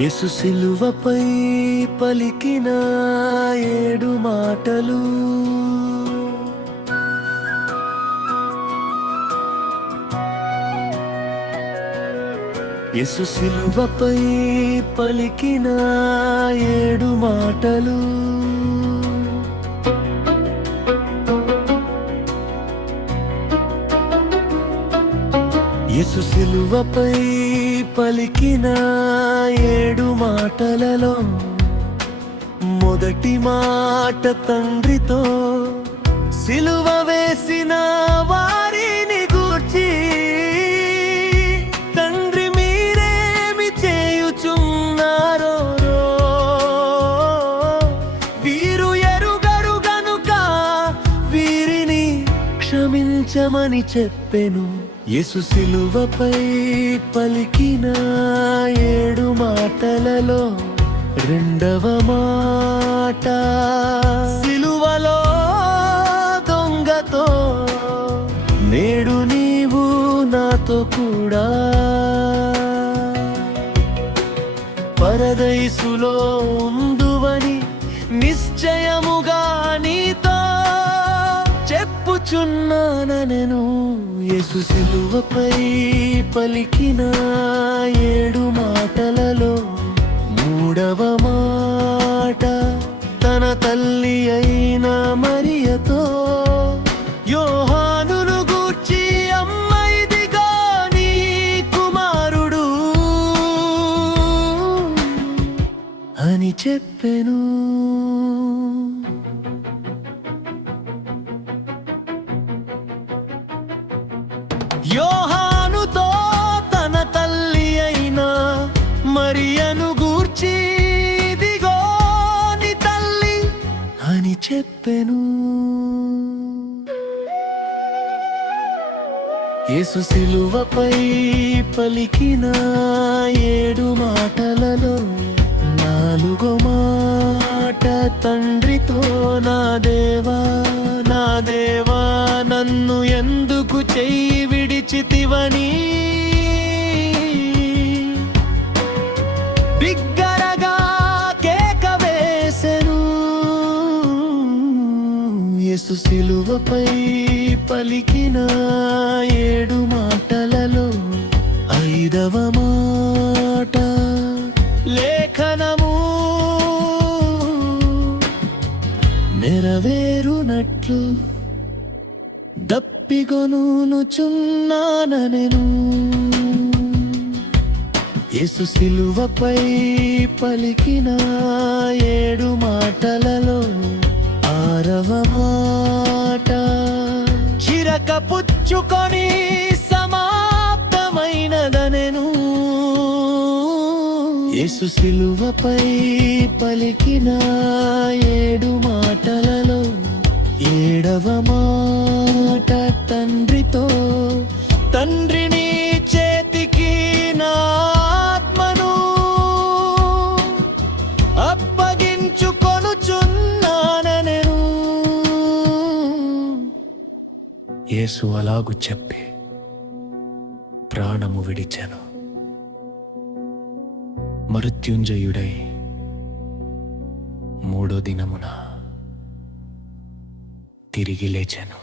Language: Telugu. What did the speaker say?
యేసు సిలువపై పలికిన 7 మాటలు. యేసు సిలువపై పలికిన 7 మాటలు. యేసు సిలువపై పలికిన 7 మాటలలో మొదటి మాట తండ్రితో, సిలువ వేసిన వారిని గూర్చి, తండ్రి మీరేమి చేయుచున్నారో వీరు ఎరుగరు గనుక వీరిని క్షమించమని చెప్పెను. యేసు సిలువపై పలికిన 7 మాటలలో రెండవ మాట, సిలువలో దొంగతో నేడు నీవు నాతో కూడా పరదైసులో ఉందువని నిశ్చయముగా నీతో చెప్పుచున్నానెను. యేసు సిలువపై పలికిన 7 మాటలలో మూడవ మాట, తన తల్లి అయిన మరియతో, యోహానును గూర్చి అమ్మ ఇదిగో నీ కుమారుడు అని చెప్పెను. యోహానుతో తన తల్లి అయిన మరియను గూర్చి ఇదిగో నీ తల్లి అని చెప్పెను. యేసు సిలువపై పలికిన 7 మాటలలో నాలుగో మాట, తండ్రితో, నా దేవా నా దేవా నన్ను ఎందుకు చెయ్యి విడిచితివని బిగ్గరగా కేక వేసెను. యేసు సిలువపై పలికిన 7 మాటలలో ఐదవ మాట, లేఖనము నెరవేరునట్లు దప్పిగొనుచున్నానెను. యేసు సిలువపై పలికిన 7 మాటలలో ఆరవ మాట, చిరక పుచ్చుకొని సమాప్తమైనదనెను. యేసు సిలువపై పలికిన 7 మాటలలో ఏడవ మాట, తండ్రితో, తండ్రి నీ చేతికి నా ఆత్మను అప్పగించుకొనుచున్నానెను. యేసు అలాగు చెప్పి ప్రాణము విడిచెను. మృత్యుంజయుడై 3వ దినమున తిరిగి లేచెను.